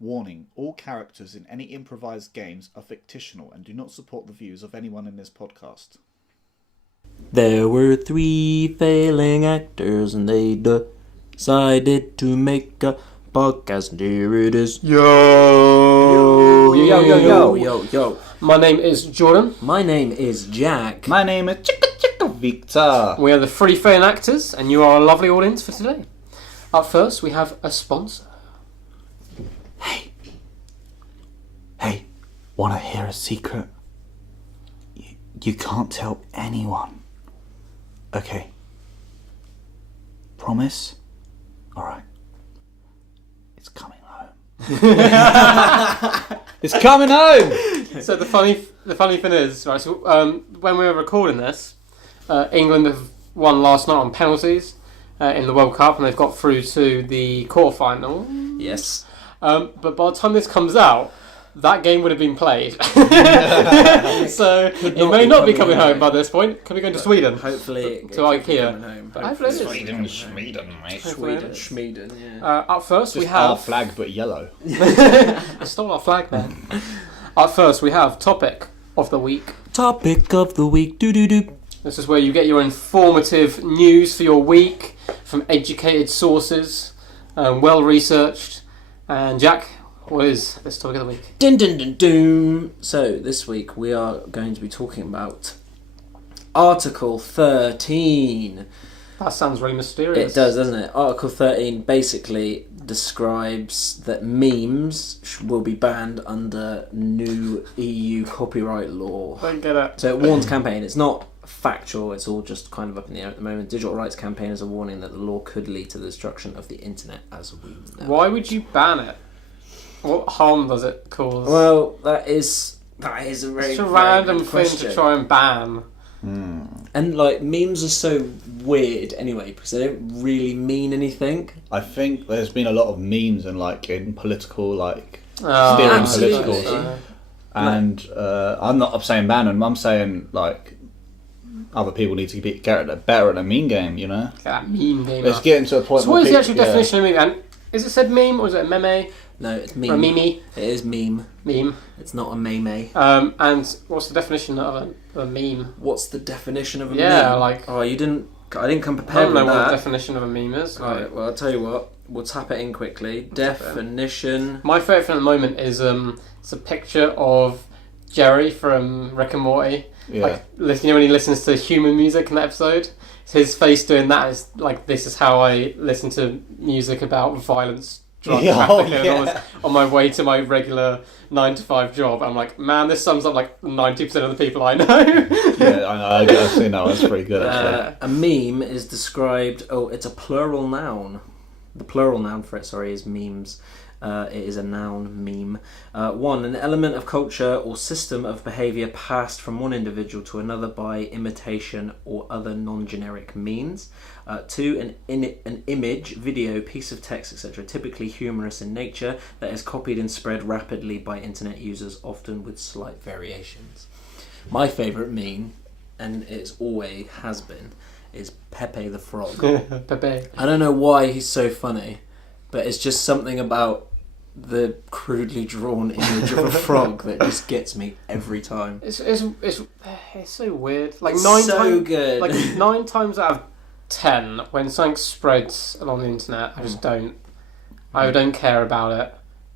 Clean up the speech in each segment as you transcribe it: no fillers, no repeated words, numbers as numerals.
Warning, all characters in any improvised games are fictional and do not support the views of anyone in this podcast. There were 3 failing actors and they decided to make a podcast, and here it is. Yo! Yo. My name is Jordan. My name is Jack. My name is Chicka Victor. We are the 3 failing actors, and you are a lovely audience for today. Up first, we have a sponsor. Hey, wanna hear a secret? You can't tell anyone. Okay. Promise? Alright. It's coming home. It's coming home! So the funny thing is, right? So when we were recording this, England have won last night on penalties in the World Cup, and they've got through to the quarterfinal. Yes. But by the time this comes out, that game would have been played. So it may not be coming home by this point. Could be going to Sweden. Hopefully to IKEA. Hopefully Sweden, mate. Sweden, yeah. Up first, we Just have our flag, but yellow. I stole our flag, man. Up first, we have topic of the week. Topic of the week. Doo-doo-doo. This is where you get your informative news for your week from educated sources, well researched. And Jack, what is this topic of the week? Dun dun dun dun. So this week we are going to be talking about Article 13. That sounds really mysterious. It does, doesn't it? Article 13 basically describes that memes will be banned under new EU copyright law. Don't get it. So it warns campaign. It's not factual, it's all just kind of up in the air at the moment. Digital rights campaigners are warning that the law could lead to the destruction of the internet as we know. Why would you ban it? What harm does it cause? Well, that is a very, it's a very random good thing question. to try and ban. And like memes are so weird anyway because they don't really mean anything. I think there's been a lot of memes and like in political, like steering absolutely. politicals. And I'm not saying ban them. I'm saying like other people need to get better at a meme game. You know, Get that meme game. it's up. getting to a point. So what is the actual definition of meme? And is it said meme or is it a meme? No, it's Or a meme. meme? It is meme. Meme. It's not a meme. And what's the definition of a meme? What's the definition of a meme? Yeah, like Oh, I didn't come I prepared don't know with what the that. definition of a meme is. Right, well, I'll tell you what. We'll tap it in quickly. Definition. My favourite thing at the moment is it's a picture of Jerry from Rick and Morty. Yeah. Like, you know when he listens to human music in that episode? It's his face doing that is like, this is how I listen to music about violence, drug trafficking, and all this on my way to my regular 9-to-5 job. I'm like, man, this sums up like 90% of the people I know. Yeah, I know. I've seen that. That's pretty good. Actually. A meme is described... Oh, it's a plural noun. The plural noun for it, sorry, is memes. It is a noun, meme. 1. An element of culture or system of behaviour passed from one individual to another by imitation or other non-generic means. 2. An image, video, piece of text, etc., typically humorous in nature, that is copied and spread rapidly by internet users, often with slight variations. My favourite meme, and it's always has been, is Pepe the Frog. Pepe. I don't know why he's so funny, but it's just something about the crudely drawn image of a frog that just gets me every time. It's so weird. Like It's 9 so times, good. Like 9 times out of 10, when something spreads along the internet, I just don't. I don't care about it.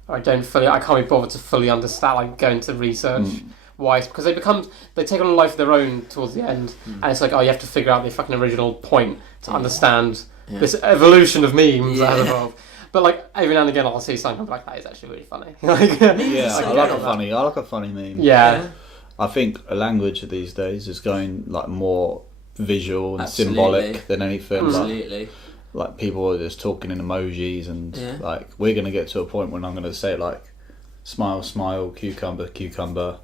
I can't be bothered to fully understand. Like going to research why, because they take on a life of their own towards the end, and it's like, oh, you have to figure out the fucking original point to understand this evolution of memes that has evolved. But like every now and again, I'll see something like that is actually really funny. Like, Yeah, I like a funny meme. Yeah. I think a language these days is going like more visual and Absolutely. symbolic than anything. Absolutely. Like people are just talking in emojis, and like we're gonna get to a point when I'm gonna say like smile, smile, cucumber, cucumber,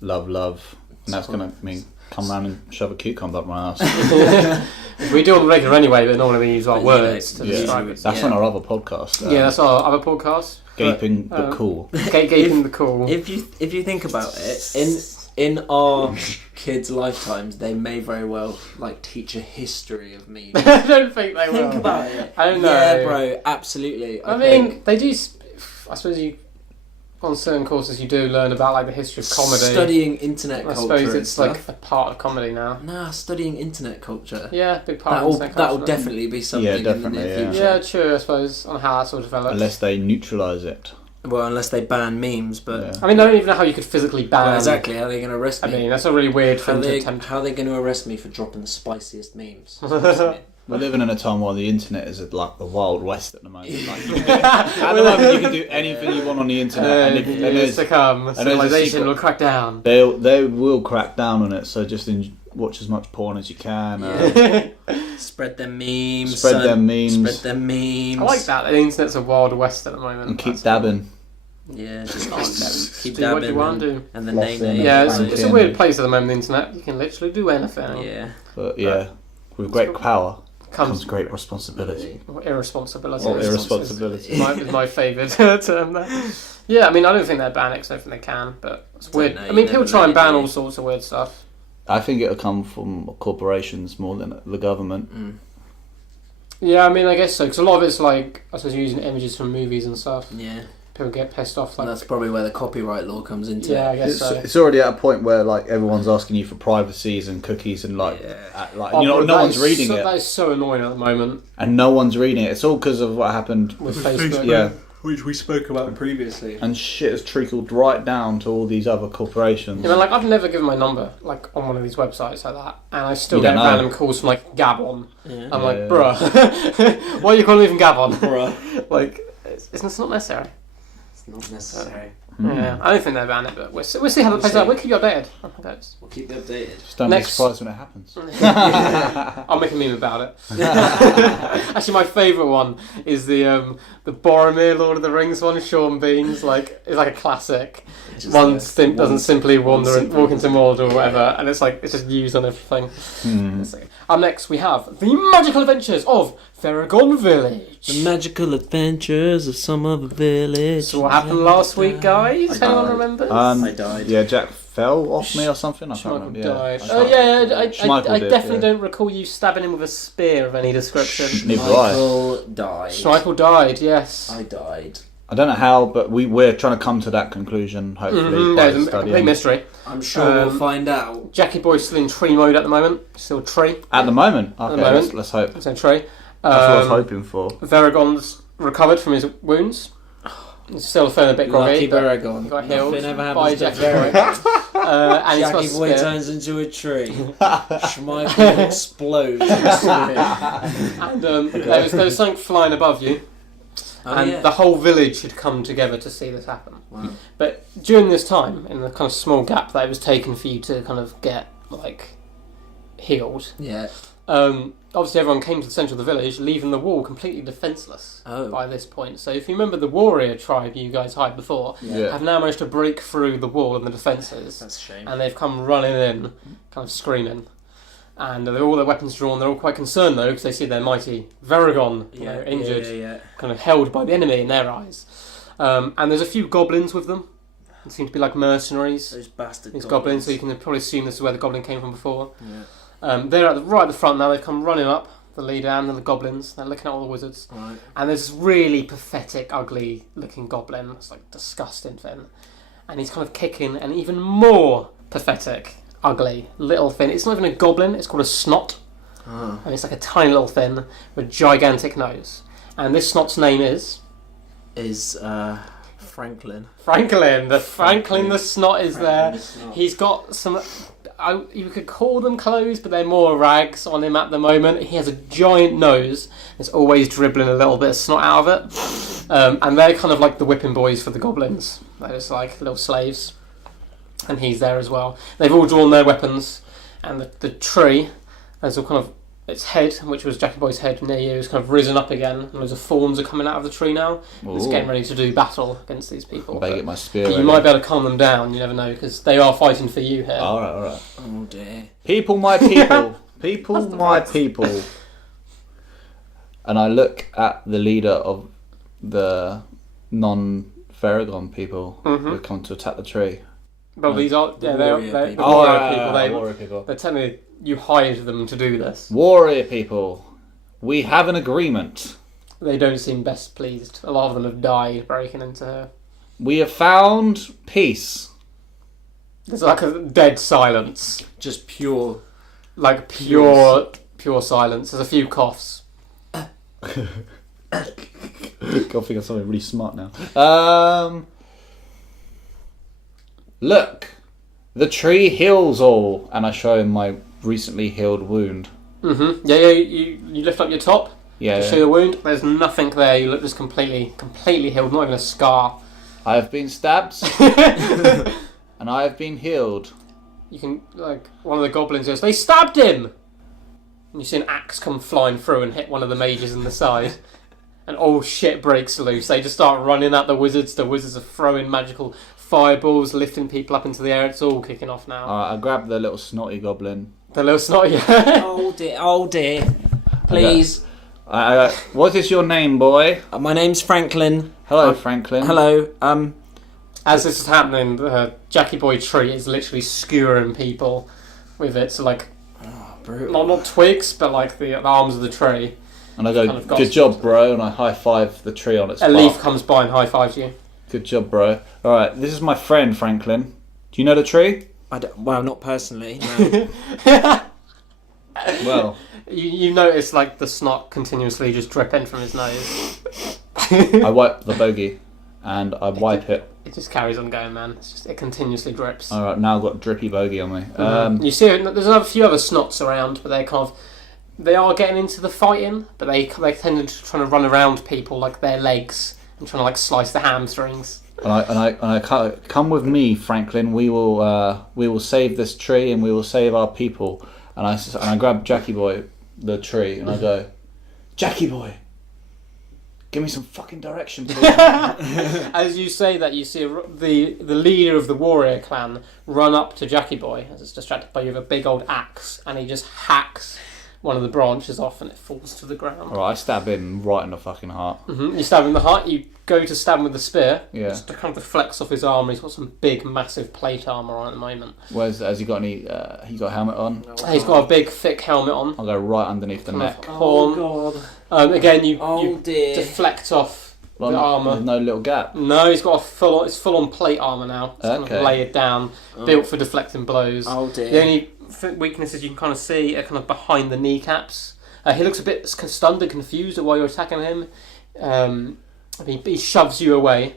love, love, and that's gonna mean come around and shove a cucumber up my ass. We do it on the regular anyway, but normally we use our words to describe it. That's on our other podcast. That's our other podcast. Gaping the Cool. Gaping the Cool. If you think about it, in our kids' lifetimes, they may very well like teach a history of memes. I don't think they will. Think about it. I don't know. Yeah, bro, absolutely. I mean, they do I suppose you on certain courses you do learn about like the history of comedy. Studying internet culture. I suppose it's stuff. like a part of comedy now. Nah, studying internet culture. Yeah, big part of internet culture. That will definitely be something in the near future. Yeah, true, I suppose, on how that's all developed. Unless they neutralise it. Well, unless they ban memes, but... I mean, I don't even know how you could physically ban... Well, exactly, how are they going to arrest me? I mean, that's a really weird thing to attempt. How are they going to arrest me for dropping the spiciest memes? We're living in a time where the internet is like the Wild West at the moment. Like, at the moment, you can do anything you want on the internet. And years to come, civilization will crack down. They will crack down on it, so just watch as much porn as you can. Spread them memes. Spread them memes. Spread them memes. I like that. The internet's a Wild West at the moment. And keep dabbing. Yeah, just keep do dabbing. What you want to do. And the nay. Yeah, it's a weird place at the moment, the internet. You can literally do anything. Yeah. But with great power comes great responsibility. Or irresponsibility. Or irresponsibility. Is my favourite term there. Yeah, I mean, I don't think they're banning it, 'cause I don't think they can, but it's weird. I mean, people try and ban all sorts of weird stuff. I think it'll come from corporations more than the government. Mm. Yeah, I mean, I guess so, because a lot of it's like, I suppose, using images from movies and stuff. Yeah. People get pissed off. Like, that's probably where the copyright law comes into I guess so. It's already at a point where like everyone's asking you for privacies and cookies and no one's reading it. That is so annoying at the moment. And no one's reading it. It's all because of what happened with Facebook. Yeah. Which we spoke about previously. And shit has trickled right down to all these other corporations. Yeah, like I've never given my number like on one of these websites like that, and I still get random calls from like Gabon. Yeah. I'm like, bruh, why are you calling me from Gabon? Bruh, like it's not necessary. It's not necessary. Yeah, I don't think they'll ban it, but we'll see how that plays out. We'll keep you updated. We'll keep you updated. Just don't be surprised when it happens. I'll make a meme about it. Actually, my favourite one is the Boromir Lord of the Rings one. Sean Bean's it's like a classic. One doesn't simply walk into Mordor or whatever, and it's just used on everything. Up next, we have the magical adventures of Theragon Village. The magical adventures of some other village. So what happened last week, guys? Anyone remembers? I died. Yeah, Jack fell off me or something. I can't remember. Died. I definitely don't recall you stabbing him with a spear of any description. Schmeichel died. Schmeichel died, yes. I died. I don't know how, but we're trying to come to that conclusion, hopefully. There's a complete mystery. I'm sure we'll find out. Jackie Boy's still in tree mode at the moment. Still tree. At the moment? Okay, let's hope. So tree. That's what I was hoping for. Varagon's recovered from his wounds. He's still feeling a bit groggy. Lucky Varagon. He got healed by Jackie Varagon. And Jackie Boy turns into a tree. Schmeichel explodes. And there was something flying above you. The whole village had come together to see this happen. Wow. But during this time, in the kind of small gap that it was taken for you to kind of get healed, obviously everyone came to the centre of the village, leaving the wall completely defenceless by this point. So if you remember the warrior tribe you guys hired before, have now managed to break through the wall and the defences. That's a shame. And they've come running in, kind of screaming. And they're all their weapons drawn. They're all quite concerned though, because they see their mighty Varagon injured, kind of held by the enemy in their eyes. And there's a few goblins with them. They seem to be like mercenaries. Those bastard goblins. So you can probably assume this is where the goblin came from before. Yeah. They're right at the front now. They've come running up, the leader and the goblins. They're looking at all the wizards. Right. And there's this really pathetic, ugly looking goblin. It's like disgusting thing. And he's kind of kicking an even more pathetic, ugly little thing. It's not even a goblin, it's called a Snot. And it's like a tiny little thing with a gigantic nose. And this Snot's name is Franklin. Franklin the Snot is there. He's got some, you could call them clothes, but they're more rags on him at the moment. He has a giant nose. It's always dribbling a little bit of snot out of it. And they're kind of like the whipping boys for the goblins. They're just like little slaves. And he's there as well. They've all drawn their weapons, and the tree has all kind of its head, which was Jackie Boy's head near you, is kind of risen up again, and loads of thorns are coming out of the tree now. It's getting ready to do battle against these people. Better get my spear. You might be able to calm them down. You never know, because they are fighting for you here. All right. Oh dear. People, my people. People, my people. And I look at the leader of the non-Theragon people who have come to attack the tree. Well, these are they're warrior people. They're telling me you hired them to do this. Warrior people, we have an agreement. They don't seem best pleased. A lot of them have died breaking into her. We have found peace. There's like a dead silence. Just pure... Like pure silence. There's a few coughs. God, I think of something really smart now. Look, the tree heals all, and I show him my recently healed wound. Mm-hmm. Yeah. You lift up your top. Yeah. To show the wound. There's nothing there. You look just completely healed. Not even a scar. I have been stabbed, and I have been healed. You can one of the goblins goes, "They stabbed him!" And you see an axe come flying through and hit one of the mages in the side. And all shit breaks loose. They just start running at the wizards. The wizards are throwing magical fireballs, lifting people up into the air. It's all kicking off now. I grab the little snotty goblin. The little snotty. Oh dear. Please. What is your name, boy? My name's Franklin. Hello, Franklin. Hello. As this is happening, the Jackie Boy tree is literally skewering people with its brutal. not twigs, but like the arms of the tree. And I go, good job, bro, and I high five the tree on its A leaf comes by and high fives you. Good job, bro. All right, this is my friend Franklin. Do you know the tree? Well, not personally. No. Well, you notice like the snot continuously just dripping from his nose. I wipe the bogey, and I wipe it. It just carries on going, man. It continuously drips. All right, now I've got drippy bogey on me. You see, there's a few other snots around, but they are getting into the fighting, but they tend to trying to run around people like their legs and trying to like slice the hamstrings. And I come with me, Franklin. We will save this tree and we will save our people. And I grab Jackie Boy, the tree, and I go, Jackie Boy, give me some fucking direction, please. As you say that, you see the leader of the warrior clan run up to Jackie Boy, as it's distracted by you, with a big old axe, and he just hacks one of the branches off and it falls to the ground. Alright, I stab him right in the fucking heart. Mm-hmm. You stab him in the heart, you go to stab him with the spear, yeah. Just to kind of deflects off his armour. He's got some big, massive plate armour on at the moment. Has he got any, he got a helmet on? He's got a big, thick helmet on. I'll go right underneath the neck. Oh, God. Again, you deflect off the armour. There's no little gap? No, he's got it's full-on plate armour now. It's kind of layered down, built for deflecting blows. Oh, dear. The only weaknesses you can kind of see are kind of behind the kneecaps. He looks a bit stunned and confused at why you're attacking him. He shoves you away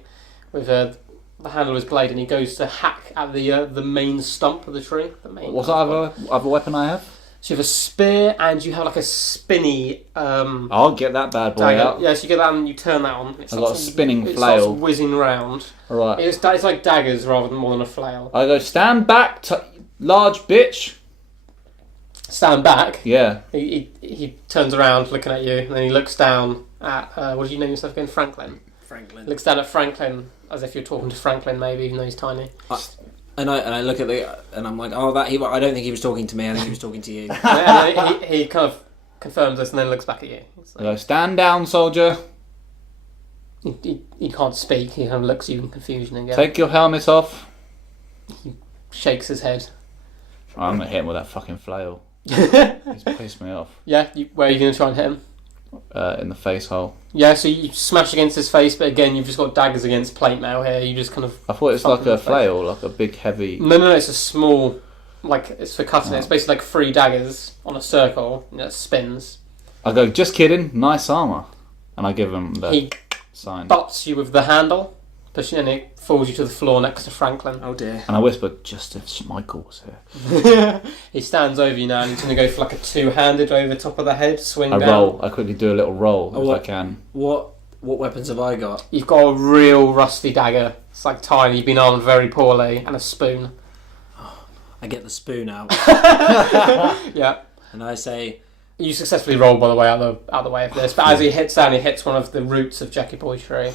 with the handle of his blade, and he goes to hack at the main stump of the tree. What's that other weapon I have? So you have a spear, and you have like a spinny... I'll get that bad boy dagger. out. Yeah, so you get that and you turn that on. I've got a spinning it flail. It starts whizzing round. Right. It's like daggers rather than more than a flail. I go, stand back, large bitch. Stand back. Yeah. He turns around looking at you, and then he looks down at what did you name yourself again? Franklin. Looks down at Franklin as if you're talking to Franklin, maybe even though he's tiny. And I look at and I'm like, I don't think he was talking to me. I think he was talking to you. And he kind of confirms this and then looks back at you. I go, stand down, soldier. He can't speak. He kind of looks at you in confusion again. Take your helmet off. He shakes his head. I'm gonna hit him with that fucking flail. He's pissed me off. Yeah, where are you going to try and hit him? In the face hole. Yeah, so you smash against his face, but again, you've just got daggers against plate mail here. You just kind of... I thought it's like a flail, like a big, heavy... No, it's a small... Like, it's for cutting it. It's basically like 3 daggers on a circle, and it spins. I go, just kidding, nice armour. And I give him the sign. He butts you with the handle, pushing, and it falls you to the floor next to Franklin. Oh dear. And I whisper, just if Schmeichel was here. He stands over you now, and he's going to go for like a 2-handed over top of the head, swing down. Roll. I quickly do a little roll if I can. What weapons have I got? You've got a real rusty dagger. It's like tiny, you've been armed very poorly, and a spoon. I get the spoon out. Yeah. And I say... You successfully roll, by the way, out the way of this, but as he hits down, he hits one of the roots of Jackie Boy tree.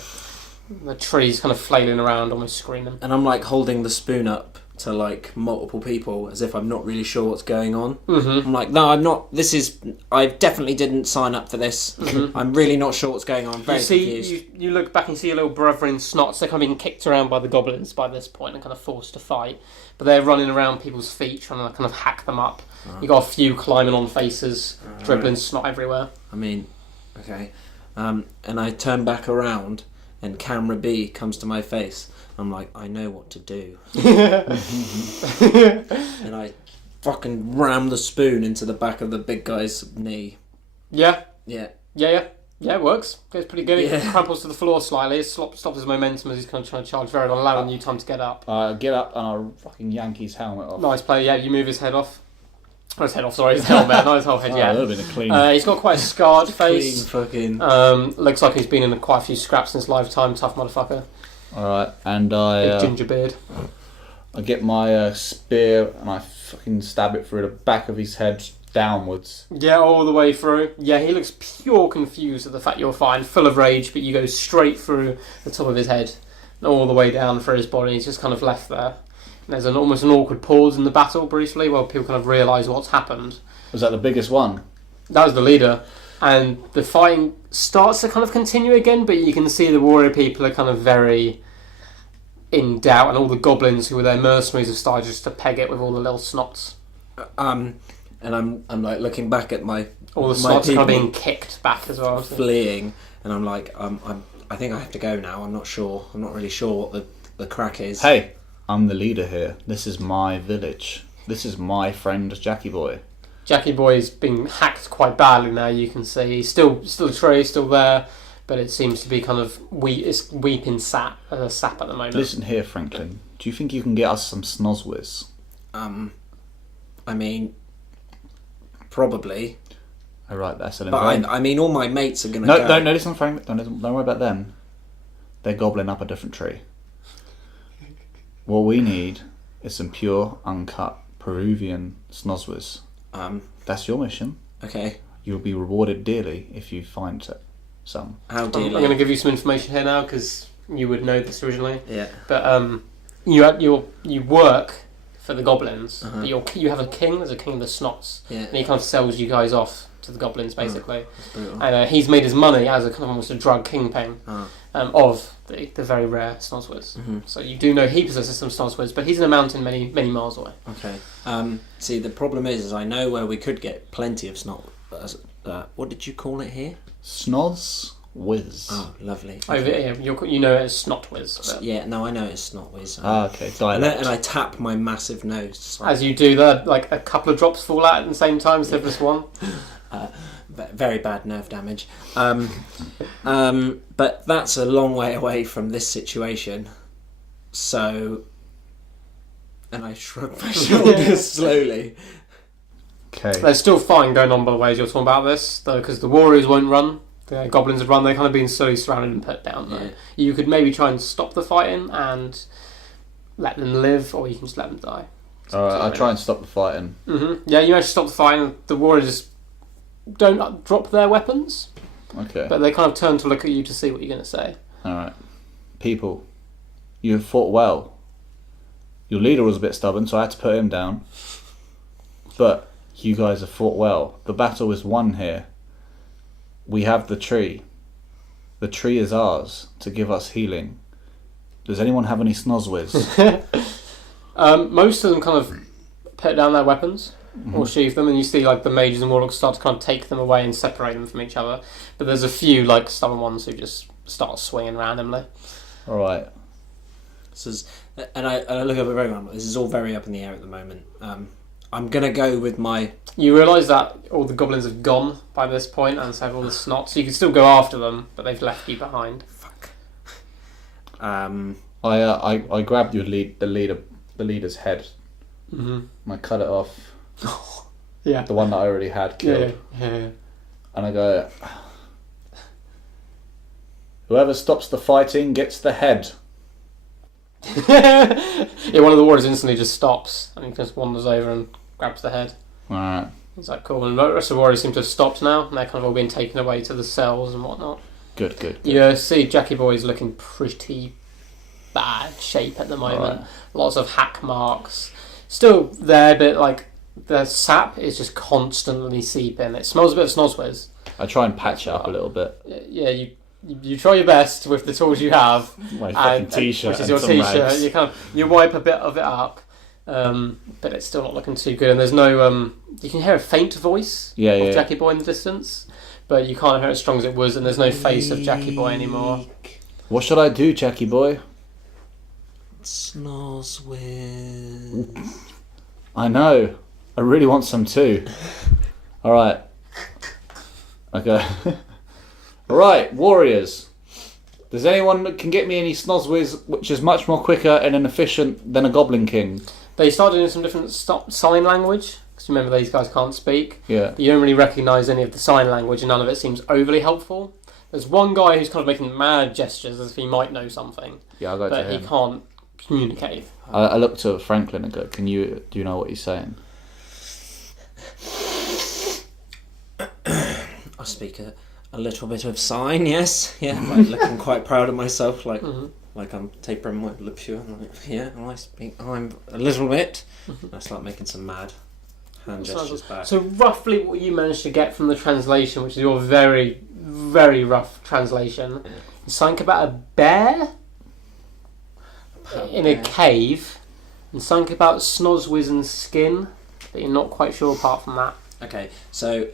The tree's kind of flailing around, almost screaming. And I'm like holding the spoon up to like multiple people as if I'm not really sure what's going on. Mm-hmm. I'm like, no, I'm not. I definitely didn't sign up for this. Mm-hmm. I'm really not sure what's going on. I'm very confused. You look back and see your little brother in Snot. They're kind of being kicked around by the goblins by this point and kind of forced to fight. But they're running around people's feet, trying to kind of hack them up. You got a few climbing on faces, dribbling snot everywhere. I mean, okay. And I turn back around, and camera B comes to my face. I'm like, I know what to do. And I fucking ram the spoon into the back of the big guy's knee. Yeah. Yeah. Yeah, it works. Goes pretty good. Yeah. It crumples to the floor slightly. It stops his momentum as he's kind of trying to charge very well, allowing you time to get up. Get up and I'll fucking yank his helmet off. Nice play. Yeah, you move his head off. Not his head off, sorry, his helmet. Not his whole head, yeah. That would have been a clean. He's got quite a scarred face. Clean fucking... Looks like he's been in quite a few scraps in his lifetime. Tough motherfucker. Alright, and Big ginger beard. I get my spear and I fucking stab it through the back of his head downwards. Yeah, all the way through. Yeah, he looks pure confused at the fact you're fine, full of rage, but you go straight through the top of his head and all the way down through his body. He's just kind of left there. And there's almost an awkward pause in the battle briefly while people kind of realise what's happened. Was that the biggest one? That was the leader. And the fighting starts to kind of continue again, but you can see the warrior people are kind of very in doubt, and all the goblins who were their mercenaries have started just to peg it with all the little snots. And I'm like looking back at my all the my snots kind of people being kicked back as well. fleeing, and I'm like, I think I have to go now. I'm not sure. I'm not really sure what the crack is. Hey, I'm the leader here. This is my village. This is my friend Jackie Boy. Jackie Boy's been hacked quite badly now. You can see he's still a tree, still there, but it seems to be kind of it's weeping sap at the moment. Listen here, Franklin. Do you think you can get us some snozwiz? I mean, probably. All right, that's an. But I mean, all my mates are gonna. No, go. don't listen, Frank. Don't worry about them. They're gobbling up a different tree. What we need is some pure, uncut Peruvian snozwiz. That's your mission. Okay. You'll be rewarded dearly if you find some. How I'm dearly? going to give you some information here now because you would know this originally. Yeah. But you work for the goblins. But you have a king. There's a king of the Snots. Yeah. And he kind of sells you guys off to the goblins basically. Brutal. And he's made his money as a kind of almost a drug kingpin of the very rare Snotswords. So you do know he possesses some Snotswords, but he's in a mountain many miles away. Okay. See, the problem is I know where we could get plenty of snot. What did you call it here? Snozwiz. Oh, lovely. Over here, you know it as Snotwiz. But Yeah, no, I know it's snot whiz. Okay, And dialect. I tap my massive nose. Just like, as you do that, like a couple of drops fall out at the same time instead of just one. very bad nerve damage. But that's a long way away from this situation. So, and I shrug my shoulders slowly. Okay. There's still fighting going on by the way as you're talking about this, though, because the warriors won't run. The goblins would run. They're kind of being slowly surrounded and put down. Though. Yeah. You could maybe try and stop the fighting and let them live, or you can just let them die. Alright, I'll try and stop the fighting. Yeah, you manage to stop the fighting. The warriors don't drop their weapons, Okay. but they kind of turn to look at you to see what you're going to say. Alright. People, you have fought well. Your leader was a bit stubborn, so I had to put him down. But you guys have fought well. The battle is won here. We have the tree. The tree is ours to give us healing. Does anyone have any snozwiz? Most of them kind of put down their weapons or sheathe them, and you see like the mages and warlocks start to kind of take them away and separate them from each other. But there's a few like stubborn ones who just start swinging randomly. Alright. This is, and I look up at everyone. This is all very up in the air at the moment. I'm gonna go with my. You realise that all the goblins have gone by this point, and so have all the snot. So you can still go after them, but they've left you behind. Fuck. I grabbed the leader's head. And I cut it off. Yeah. The one that I already had killed. Yeah. And I go, whoever stops the fighting gets the head. Yeah, one of the warriors instantly just stops, and he just wanders over and grabs the head. Alright. He's like, cool. And the rest of the warriors seem to have stopped now, and they're kind of all being taken away to the cells and whatnot. Good. You see Jackie Boy's looking pretty bad shape at the moment. Right. Lots of hack marks. Still there, but like the sap is just constantly seeping. It smells a bit of snozwiz. I try and patch it up a little bit. Yeah, you try your best with the tools you have. My fucking t-shirt which is and your some t-shirt. rags. You wipe a bit of it up, but it's still not looking too good. And there's no you can hear a faint voice of Jackie Boy in the distance, but you can't hear it as strong as it was, and there's no face of Jackie Boy anymore. What should I do, Jackie Boy? Snoz with. I know. I really want some too. All right. Okay. All right, Warriors. Does anyone that can get me any Snozwiz which is much more quicker and efficient than a Goblin King? They started doing some different sign language, because remember these guys can't speak. Yeah. You don't really recognise any of the sign language, and none of it seems overly helpful. There's one guy who's kind of making mad gestures as if he might know something. Yeah, I'll go to him. But he can't communicate. I looked to Franklin and go, do you know what he's saying? I speak a little bit of sign, yes. Yeah, like looking quite proud of myself, like I'm tapering my lips here. Yeah, I'm a little bit. I start making some mad hand gestures back. So roughly what you managed to get from the translation, which is your very, very rough translation, is something about a bear in a cave, and something about Snozwiz and skin, but you're not quite sure apart from that. Okay, so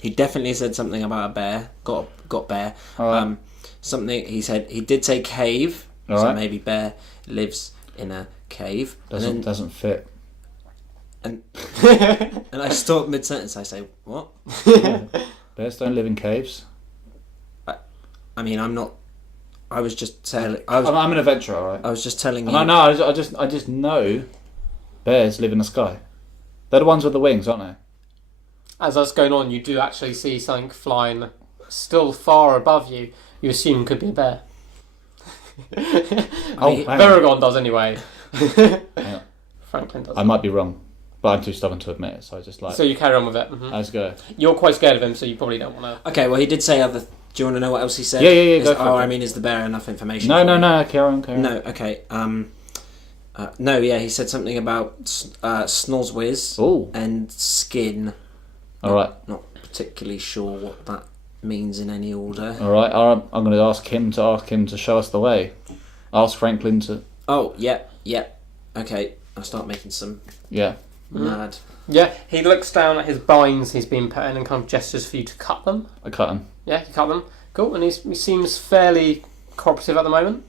he definitely said something about a bear. Got bear. Right. Something he said. He did say cave. All so right. maybe bear lives in a cave. Doesn't fit. And I stop mid sentence. I say what? Bears don't live in caves. I mean, I'm not. I was just telling. I'm an adventurer, all right? I was just telling and you. I just know bears live in the sky. They're the ones with the wings, aren't they? As that's going on, you do actually see something flying still far above you. You assume could be a bear. Veragon does anyway. Yeah. Franklin does. I might be wrong, but I'm too stubborn to admit it, so I just So you carry on with it. Let's go. You're quite scared of him, so you probably don't want to. Okay, well, he did say other. Do you want to know what else he said? Yeah. Go for it. I mean, is the bear enough information? No. Carry on. No. Okay. No. Yeah, he said something about Snozwiz and skin. All right. Not particularly sure what that means in any order. All right. I'm going to ask him to show us the way. Ask Franklin to. Oh, yeah. Okay, I'll start making some mad. Yeah, he looks down at his binds he's been put in and kind of gestures for you to cut them. I cut him. Yeah, you cut them. Cool, and he seems fairly cooperative at the moment.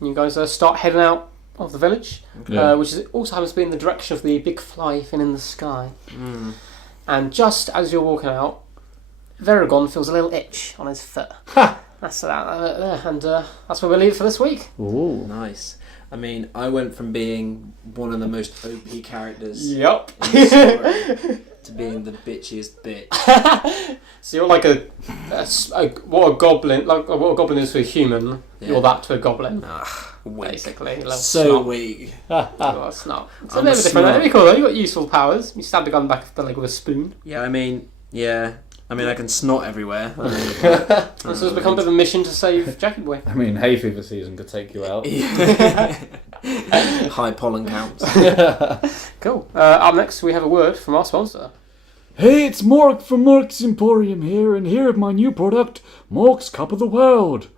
And you guys start heading out of the village, which also happens to be in the direction of the big fly fin in the sky. Mm. And just as you're walking out, Veragon feels a little itch on his foot. That's that there, and that's where we'll leave it for this week. Ooh. Nice. I mean, I went from being one of the most OP characters Yep. in the story to being the bitchiest bitch. So you're like what a goblin is to a human. Yeah. You're that to a goblin, Weak. basically. A little So snot. weak. You're a snot. It's a I'm bit a of a different. snot. That'd be cool though. You got useful powers. You stab the gun back of the leg with a spoon. Yeah, I mean, I can snot everywhere. So it's become a bit of a mission to save Jackie Boy. I mean, hay fever season could take you out. High pollen counts. Cool. Up next, we have a word from our sponsor. Hey, it's Mork from Mork's Emporium here, and here at my new product, Mork's Cup of the World.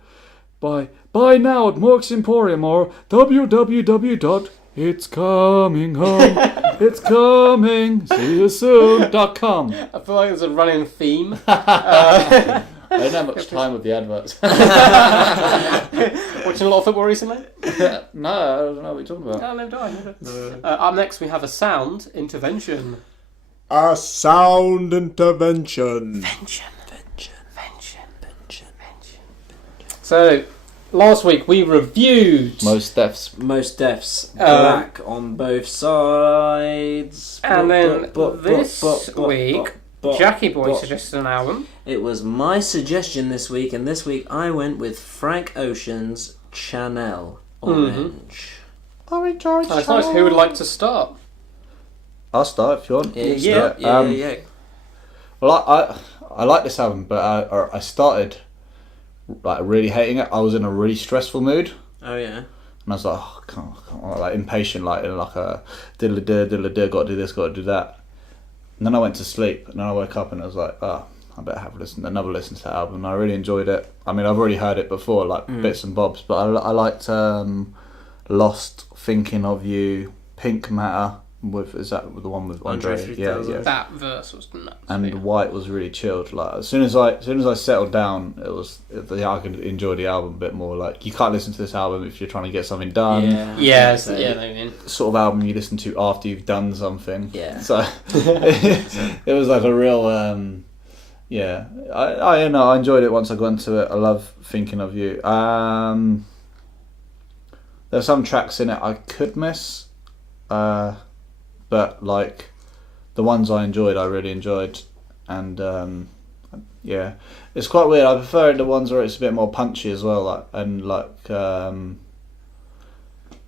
Buy now at Mork's Emporium or www.itscominghome.com. I feel like there's a running theme. I don't have much time with the adverts. Watching a lot of football recently? No, I don't know what you're talking about. No, never do. Up next, we have a sound intervention. A sound intervention. So, last week we reviewed... Most deaths. Black on both sides. And then this week, Jackie Boy suggested an album. It was my suggestion this week, and this week I went with Frank Ocean's Chanel Orange. Orange. That's nice. Who would like to start? I'll start if you want. Yeah. Well, I like this album, but I started like really hating it. I was in a really stressful mood. Oh yeah. And I was like, oh, can't, like impatient, like a diddle-a-dir, got to do this, got to do that. And then I went to sleep, and then I woke up and I was like, oh, I better have another listen to that album. And I really enjoyed it. I mean, I've already heard it before, like bits and bobs, but I liked Lost, Thinking of You, Pink Matter, Is that the one with Andre Andre? 3000. Yeah. That verse was nuts. And White was really chilled. Like as soon as I settled down, I could enjoy the album a bit more. Like you can't listen to this album if you're trying to get something done. Yeah, I mean. Sort of album you listen to after you've done something. Yeah. So it was like a real. Yeah, I enjoyed it once I got into it. I love Thinking of You. There's some tracks in it I could miss, but like the ones I enjoyed, I really enjoyed, and yeah, it's quite weird. I prefer the ones where it's a bit more punchy as well,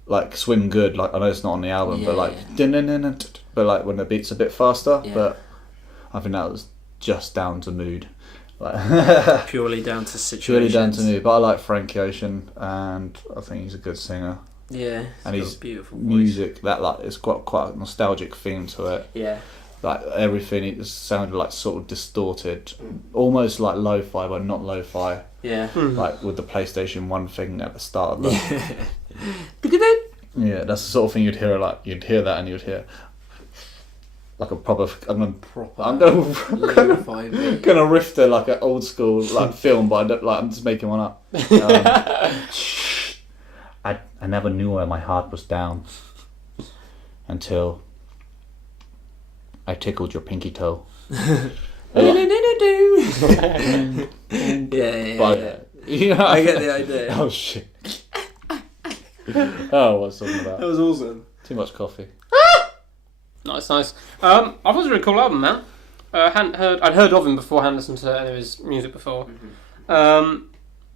like Swim Good. Like I know it's not on the album, but like when the beat's a bit faster. Yeah. But I think that was just down to mood. Like Purely down to situations. purely down to mood. But I like Frankie Ocean, and I think he's a good singer. Yeah, And got he's a beautiful voice. music that like it's quite a nostalgic theme to it. Yeah. Like everything, it just sounded like sort of distorted, almost like lo-fi, but not lo-fi. Yeah. Like with the PlayStation 1 thing at the start of that. Yeah. Yeah, that's the sort of thing you'd hear. Like you'd hear that, and you'd hear like a proper. I'm gonna riff to like an old school like film, but I don't, like I'm just making one up. I never knew where my heart was down until I tickled your pinky toe. Yeah. I get the idea. Oh shit. Oh, what's talking about? That was awesome. Too much coffee. Nice. I thought it was a really cool album, man. I'd heard of him before, hadn't listened to any of his music before.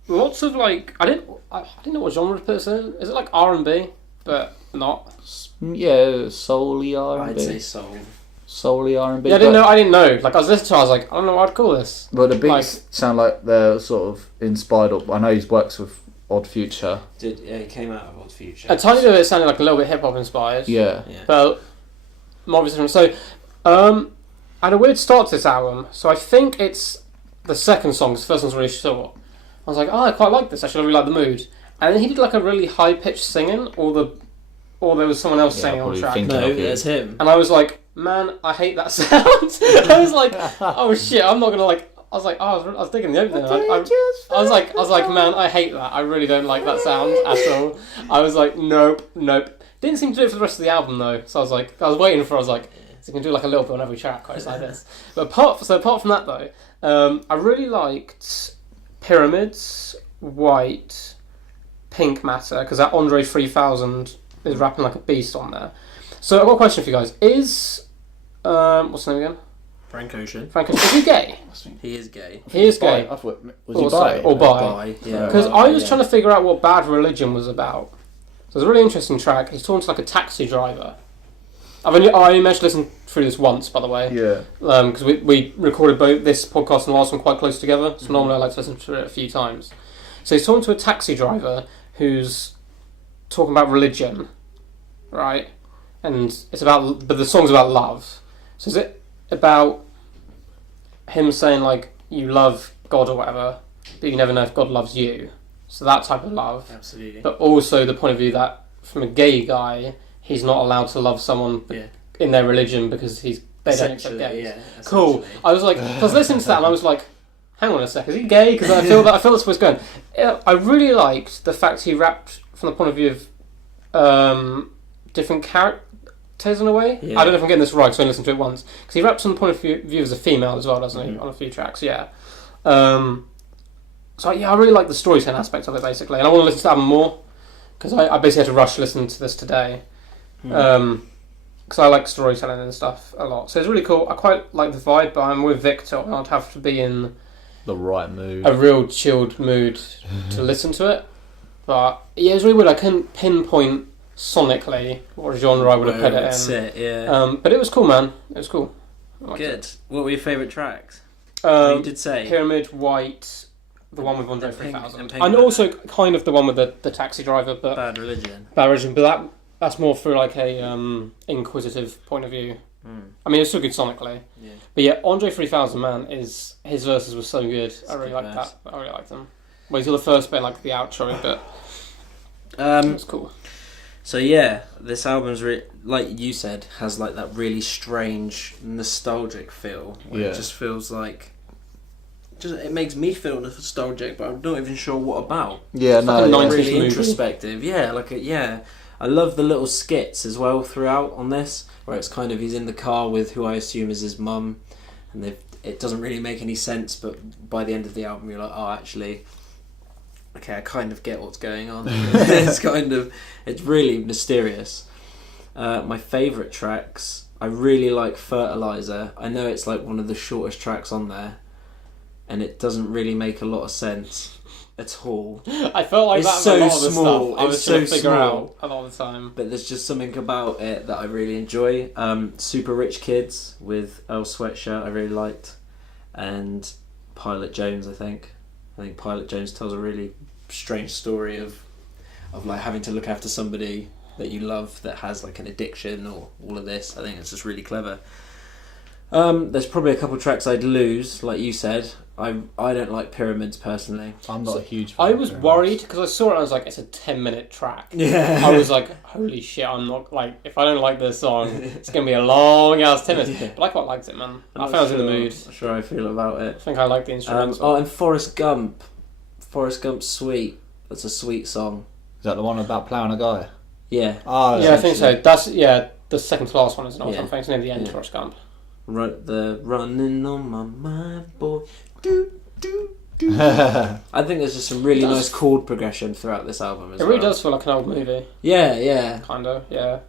Lots of like, I didn't know what genre to put this in. Is it like R&B, but not? Yeah, solely R&B. I'd say soul. Solely R&B. Yeah, I didn't know. Like I was listening to it, I was like, I don't know what I'd call this. But the beats sound like they're sort of inspired. I know he works with Odd Future. It came out of Odd Future. A tiny bit of it sounded like a little bit hip hop inspired. Yeah. But more obviously. So, I had a weird start to this album. So I think it's the second song. The first one's really short. I was like, I quite like this. Actually, I really like the mood. And then he did like a really high pitched singing, or there was someone else singing on track. No, it's him. And I was like, man, I hate that sound. I was like, oh shit, I'm not gonna like. I was like, I was digging the opening. I was like, man, I hate that. I really don't like that sound at all. I was like, nope. Didn't seem to do it for the rest of the album though. So I was like, I was like, so you can do like a little bit on every track, quite like this. But apart from that though, I really liked Pyramids, White, Pink Matter, because that Andre 3000 is rapping like a beast on there. So I've got a question for you guys. Is what's his name again? Frank Ocean. Is he gay? He is gay. He is gay. I thought, was Or he bi? Or bi. Yeah. Because I was trying to figure out what Bad Religion was about. So it's a really interesting track. He's talking to like a taxi driver. I only managed to listen through this once, by the way. Yeah. Because we recorded both this podcast and the last one quite close together. So normally I like to listen to it a few times. So he's talking to a taxi driver who's talking about religion, right? And but the song's about love. So is it about him saying like you love God or whatever, but you never know if God loves you? So that type of love. Absolutely. But also the point of view that from a gay guy, he's not allowed to love someone in their religion because they don't accept gays. Yeah, cool. I was like, I was listening to that and I was like, hang on a sec, is he gay? Because I feel that's where it's going. I really liked the fact he rapped from the point of view of different characters in a way. Yeah. I don't know if I'm getting this right because I only listened to it once. Because he raps from the point of view as a female as well, doesn't he? On a few tracks, yeah. So yeah, I really like the storytelling aspect of it basically, and I want to listen to that album more because I basically had to rush listen to this today. Because I like storytelling and stuff a lot, so it's really cool. I quite like the vibe, but I'm with Victor, and I'd have to be in The right mood. a real chilled mood to listen to it. But yeah, it's really weird. I couldn't pinpoint sonically what genre I would have put it in. But it was cool, man. It was cool. I liked Good. it. What were your favourite tracks? You you did say Pyramid, White, the one with Andre And Pink- 3000, and Pink and Matter. also kind of the one with the taxi driver, but Bad Religion. Bad Religion, but that's more through like a inquisitive point of view. I mean, it's still good sonically. Yeah. But yeah, Andre 3000, man, his verses were so good. I really good liked verse. that. I really liked them. Well, he's got the first bit, like the outro bit. It was cool. So yeah, this album's like you said, has like that really strange nostalgic feel. Where it just feels like, it makes me feel nostalgic, but I'm not even sure what about. Yeah, it's like Like a really movie. introspective. Yeah, I love the little skits as well throughout on this, where it's kind of he's in the car with who I assume is his mum, and it doesn't really make any sense, but by the end of the album you're like, oh, actually, okay, I kind of get what's going on. It's really mysterious. My favourite tracks, I really like Fertilizer. I know it's like one of the shortest tracks on there, and it doesn't really make a lot of sense at all. I felt like It's that was so a lot of the small, stuff I was it's trying to so figure small. out a lot of the time. But there's just something about it that I really enjoy. Super Rich Kids with Earl Sweatshirt I really liked, and Pilot Jones. I think Pilot Jones tells a really strange story of like having to look after somebody that you love that has like an addiction or all of this. I think it's just really clever. There's probably a couple tracks I'd lose, like you said. I don't like Pyramids personally. I'm not a huge fan I of was Pyramids. worried because I saw it and I was like, it's a 10-minute track. Yeah. I was like, holy shit, I'm not like, if I don't like this song, it's going to be a long ass 10 minutes. Yeah. But I quite liked it, man. I I'm felt I was in the not mood. sure how I feel about it. I think I liked the instrumental. Oh, and Forrest Gump. Forrest Gump's Sweet. That's a sweet song. Is that the one about ploughing a guy? Yeah. Oh, yeah, I think so. That's, the second to last one, isn't it? Yeah. I think it's near the end, Yeah. Forrest Gump. The running on my mind, boy. I think there's just some really nice chord progression throughout this album as It well. really does feel like an old movie. Yeah. Kind of, yeah.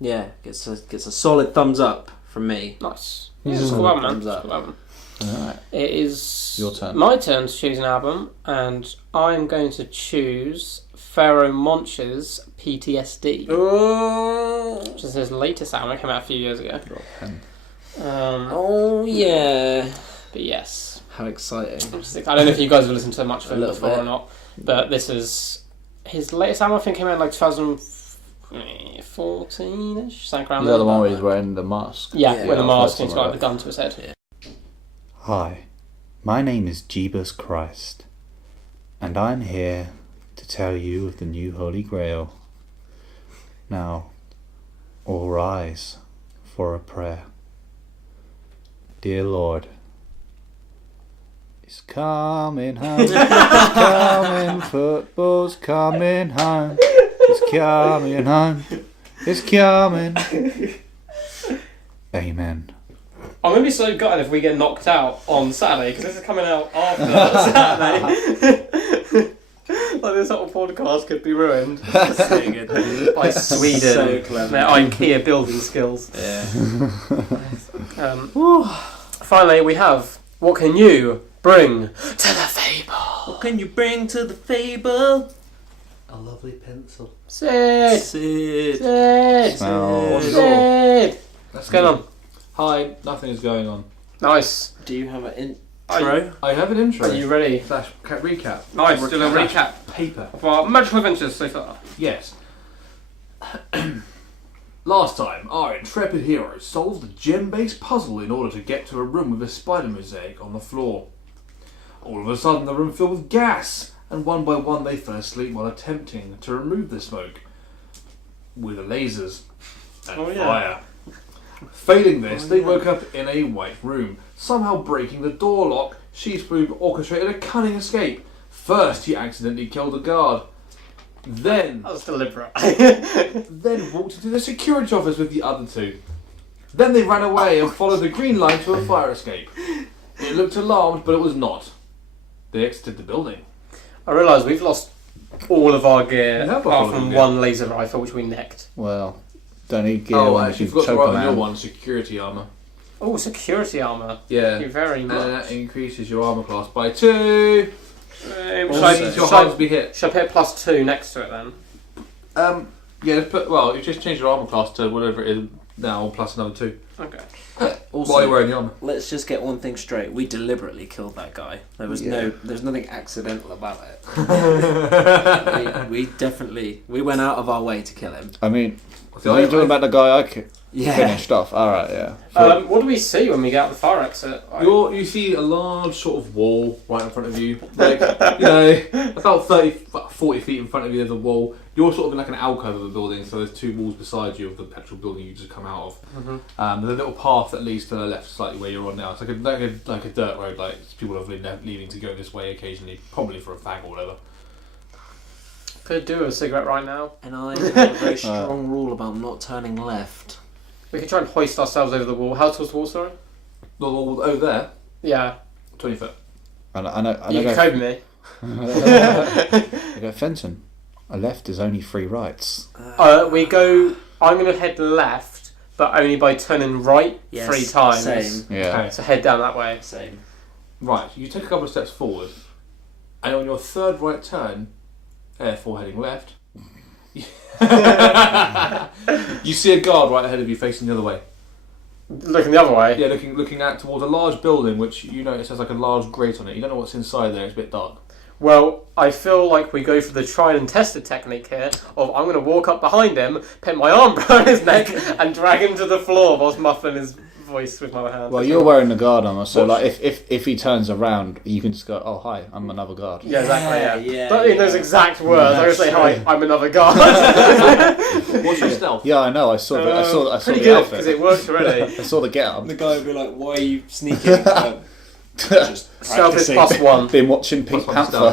Yeah. Gets a solid thumbs up from me. Nice. It's a cool album, man. Thumbs It's a up. cool album. Alright. It is Your turn. my turn to choose an album, and I'm going to choose Pharaoh Monch's PTSD, which is his latest album. It came out a few years ago. Oh yeah. But yes, How exciting. I don't know if you guys have listened to much of A him little before bit. or not, but this is his latest album. I think came out in like 2014-ish, something around Is that the one where there. he's wearing the mask? Yeah, Yeah, with the I've mask heard and he's some got of like the gun to his head. Yeah. Hi, my name is Jeebus Christ, and I'm here to tell you of the new Holy Grail. Now, all rise for a prayer. Dear Lord, it's coming home, it's coming, football's coming home, it's coming home, it's coming. Amen. I'm going to be so gutted if we get knocked out on Saturday, because this is coming out after Saturday. Like this whole podcast could be ruined by Sweden, So clever. their IKEA building skills. Yeah. Finally, we have What Can You Bring to the Fable? What can you bring to the fable? A lovely pencil. Sid! Sid. Sid! Smells. Sid! What's going on? Hi, nothing is going on. Nice. Do you have an Are intro? I have an intro. Are you ready? Slash recap. Nice, do a little recap Paper. of our magical adventures so far. Yes. Last time, our intrepid heroes solved a gem-based puzzle in order to get to a room with a spider mosaic on the floor. All of a sudden, the room filled with gas, and one by one they fell asleep while attempting to remove the smoke with lasers and fire. Failing this, they woke up in a white room. Somehow breaking the door lock, Sheepspoop orchestrated a cunning escape. First, he accidentally killed a guard. Then That was deliberate. walked into the security office with the other two. Then they ran away and followed the green line to a fire escape. It looked alarmed, but it was not. They exited the building. I realise we've lost all of our gear You have lost all apart of from your gear. one laser rifle which we nicked. Well, don't need gear. Oh, when actually, you forgot to choke write a on your man. one, security armour. Oh, security armour. Yeah. Thank you very And much. that increases your armour class by 2. Should Also, I, needs your should I- heart to be hit. should I put +2 next to it then? Yeah, you just change your armour class to whatever it is now, plus another 2. Okay. While you're wearing the armour. Let's just get one thing straight. We deliberately killed that guy. There's nothing accidental about it. we went out of our way to kill him. I mean, Are you talking about the guy I finished off? Alright, yeah. What do we see when we get out the fire exit? You see a large sort of wall right in front of you. Like, about 40 feet in front of you there's a wall. You're sort of in like an alcove of a building, so there's two walls beside you of the actual building you just come out of. Mm-hmm. There's a little path that leads to the left slightly where you're on now. It's like a dirt road, like people have been leaving to go this way occasionally, probably for a fag or whatever. Could do a cigarette right now. And I have a very strong rule about not turning left. We could try and hoist ourselves over the wall. How tall's the wall, sorry? The wall over there, Yeah. 20 foot. I know. You can cope with me. I go, Fenton, a left is only 3 rights. I'm going to head left, but only by turning right 3 times. Same. Yeah. Okay. So head down that way. Same. Right, you take a couple of steps forward, and on your third right turn, therefore heading left, you see a guard right ahead of you facing the other way. Looking the other way? Yeah, looking out towards a large building, which you notice has like a large grate on it. You don't know what's inside there, it's a bit dark. Well, I feel like we go for the tried and tested technique here of I'm going to walk up behind him, pin my arm around his neck, and drag him to the floor whilst muffling his voice with my hand. Well, you're wearing the guard armor, so like if he turns around, you can just go, "Oh, hi, I'm another guard." Yeah, exactly. Yeah. But in those exact words, I'm going to say, "Hi, I'm another guard." What's your stealth? Yeah, I know. I saw the Pretty good outfit. because it works already. I saw the get up. The guy would be like, "Why are you sneaking?" Just Stealth is practicing. +1. Been watching Pink Plus Panther.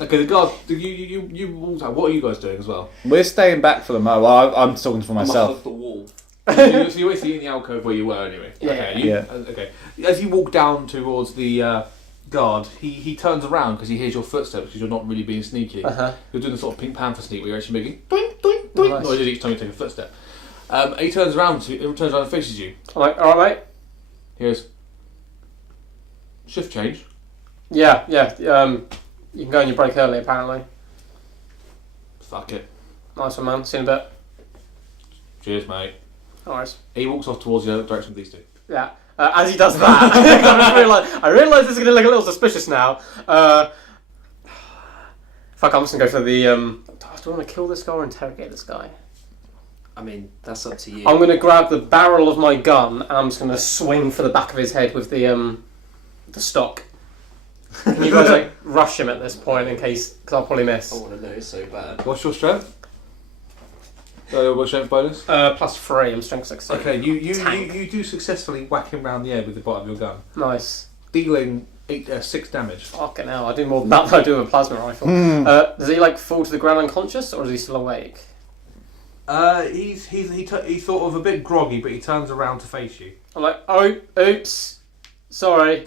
Okay, the guard. You walked out. What are you guys doing as well? We're staying back for the moment. Well, I'm talking for I'm myself. off the wall. So you're basically in the alcove where you were anyway. Yeah. Okay. Okay. As you walk down towards the guard, he turns around because he hears your footsteps because you're not really being sneaky. Uh-huh. You're doing the sort of Pink Panther sneak where you're actually making doink doink doink Nice. noises each time you take a footstep. And he turns around and faces you. I'm like, alright, mate. He goes, shift change. Yeah. You can go on your break early, apparently. Fuck it. Nice one, man. See you in a bit. Cheers, mate. Alright. He walks off towards the other direction of these two. Yeah. As he does that, I realise this is going to look a little suspicious now. Fuck, I'm just going to go for the... do I want to kill this guy or interrogate this guy? I mean, that's up to you. I'm going to grab the barrel of my gun and I'm just going to swing for the back of his head with the stock. Can you guys like rush him at this point in case... Because I'll probably miss. I want to know so bad. What's your strength? What's strength bonus? +3, I'm strength 16. Okay, you do successfully whack him round the head with the butt of your gun, Nice. dealing 6 damage. Fucking hell, I do more than that than I do with a plasma rifle. Does he like fall to the ground unconscious or is he still awake? He's sort of a bit groggy, but he turns around to face you. I'm like, oh, oops, sorry.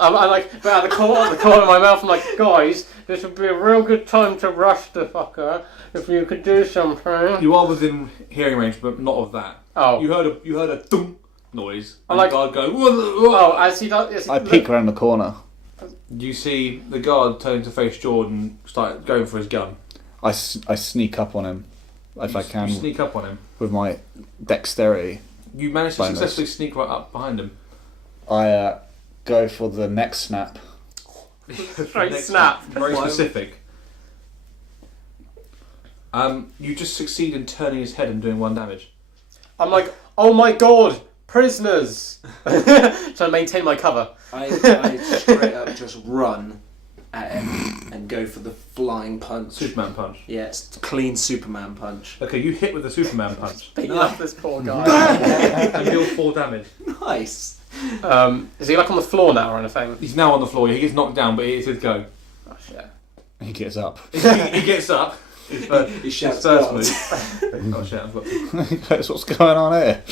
I'm like, but at the corner of my mouth, I'm like, guys, this would be a real good time to rush the fucker if you could do something. You are within hearing range, but not of that. Oh. You heard a thump noise. I'm And like- the guard go. Whoa. Oh, as he does. I peek around the corner. You see the guard turning to face Jordan, start going for his gun. I sneak up on him if I can You sneak up on him. with my dexterity. You manage to Bonus. successfully sneak right up behind him. I go for the neck snap. Straight snap. Very specific. You just succeed in turning his head and doing 1 damage. I'm like, oh my god, prisoners! Trying to maintain my cover. I straight up just run at him and go for the flying punch. Superman punch. Yeah, it's clean Superman punch. Okay, you hit with the Superman punch. Beating up this poor guy. and deal 4 damage. Nice. Is he like on the floor now or anything? He's now on the floor. He gets knocked down, but it's his go. Oh shit. He gets up. he gets up. He shouts first God. move. Oh shit! I've got to. He goes, what's going on here?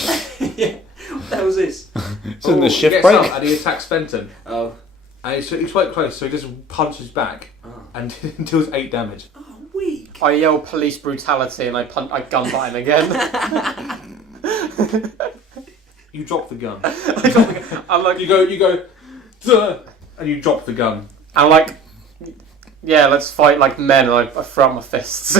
Yeah. What the hell was this? It's in the He shift gets break. up and he attacks Fenton. Oh. And he's quite close, so he just punches back and deals 8 damage. Oh, weak. I yell police brutality and I gun butt him again. You drop the gun. I'm like, You go, duh, and you drop the gun. I'm like, yeah, let's fight like men, and I throw out my fists.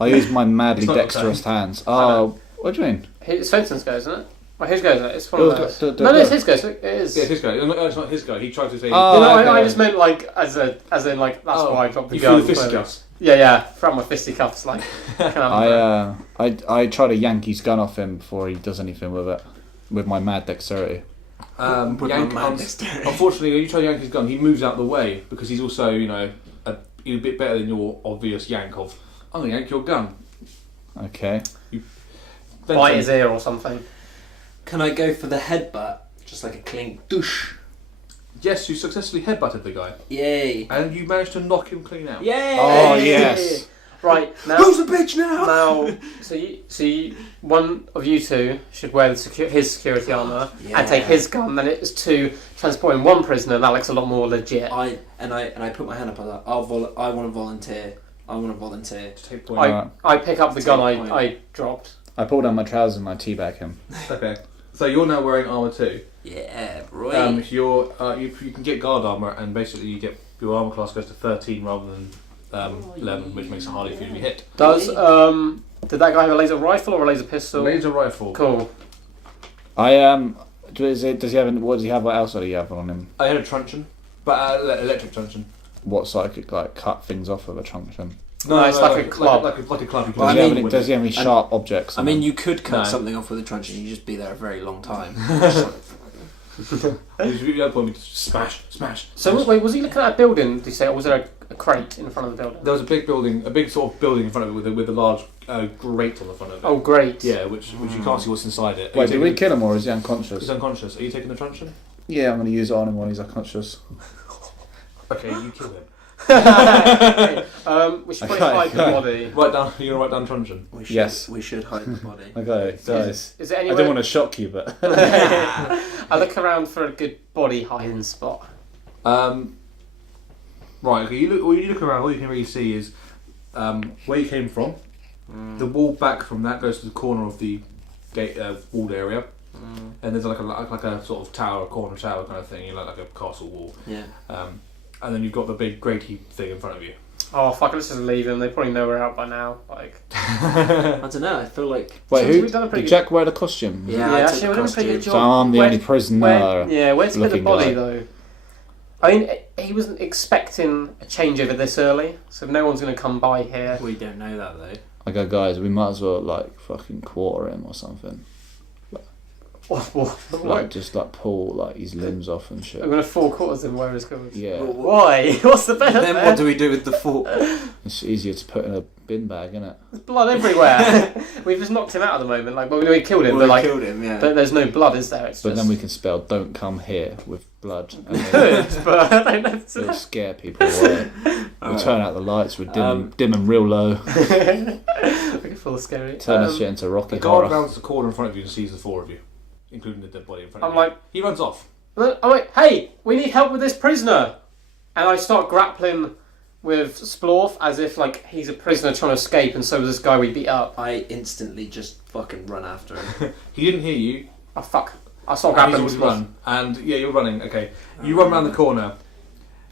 I use my madly It's not dexterous hands. Oh, what do you mean? It's Fenton's go, isn't it? Well, his go. It's one of those. No, it's his go. It is. Yeah, it's his go. No, it's not his go. He tried to say. I just meant like as in like that's why I dropped the gun. You threw the fisticuffs. Yeah. From my fisticuffs, like. I try to yank his gun off him before he does anything with it, with my mad dexterity. Unfortunately, when you try to yank his gun, he moves out the way because he's also, a bit better than your obvious yank of, I'm going to yank your gun. Okay. Bite his ear or something. Can I go for the headbutt? Just like a clean douche. Yes, you successfully headbutted the guy. Yay. And you managed to knock him clean out. Yay. Oh, yes. Right, now... Who's the bitch now? Now, so one of you two should wear his security armour and take his gun, then it's to transporting one prisoner, that looks a lot more legit. I put my hand up, I want to volunteer. I want to volunteer. To take point. I pick up the gun I dropped. I pull down my trousers and I teabag him. Okay. So you're now wearing armour too. Yeah, right. You can get guard armour, and basically you get your armour class goes to 13 rather than 11, which makes it harder for you to be hit. Does did that guy have a laser rifle or a laser pistol? Laser rifle. Cool. Does he have? What does he have? What else do he have on him? I had a truncheon, but electric truncheon. What, so I could like cut things off with a truncheon? No, it's like a club. Like a club. Does he have any sharp objects? I mean, you could cut something off with a truncheon. You just be there a very long time. Smash. So wait, was he looking at a building? Did you say, or was there a crate in front of the building? There was a big building, a big sort of building in front of it with a large grate on the front of it. Oh, great. Yeah, which you can't see what's inside it. Wait, did we kill him or is he unconscious? He's unconscious. Are you taking the truncheon? Yeah, I'm going to use it on him while he's unconscious. Okay, you kill him. We should probably hide the body. You're gonna write down truncheon. We should hide the body. Okay, guys. Is it anywhere? I didn't want to shock you, but I look around for a good body hiding spot. Right. Okay. You look around. All you can really see is where you came from. The wall back from that goes to the corner of the gate walled area, and there's like a sort of tower, corner tower kind of thing. Like a castle wall. Yeah. And then you've got the big gratey thing in front of you. Oh fuck! Let's just leave them. They probably know we're out by now. Like, I don't know. I feel like. Wait, we've done a pretty did Jack wear the costume? Yeah, actually, we're doing a pretty good job. So I'm the only prisoner. Where's the body guy. though? I mean, he wasn't expecting a changeover this early, so no one's going to come by here. We don't know that though. I go, guys, we might as well like fucking quarter him or something. Like just like pull like his limbs off and shit. I'm going to 4/4 him where it's going. Yeah. Why? What's the benefit? Then what do we do with the fork? It's easier to put in a bin bag, isn't it? There's blood everywhere. We've just knocked him out at the moment. Like, well, we killed him, but like, killed him, yeah. But there's no blood, is there? It's but just... then we can spell "don't come here" with blood. And Good, but I don't know. it'll scare people away. We'll turn out the lights. We'll dim them real low. Like full of scary. Turn this shit into Rocky The guard Horror. rounds the corner in front of you and sees the four of you, including the dead body in front of I'm you. like, he runs off. I'm like, hey, we need help with this prisoner, and I start grappling with Splorf as if like he's a prisoner trying to escape, and so is this guy we beat up. I instantly just fucking run after him. He didn't hear you. Oh fuck! I start grappling with Splorf. Run, and yeah, you're running. Okay, you run around the corner.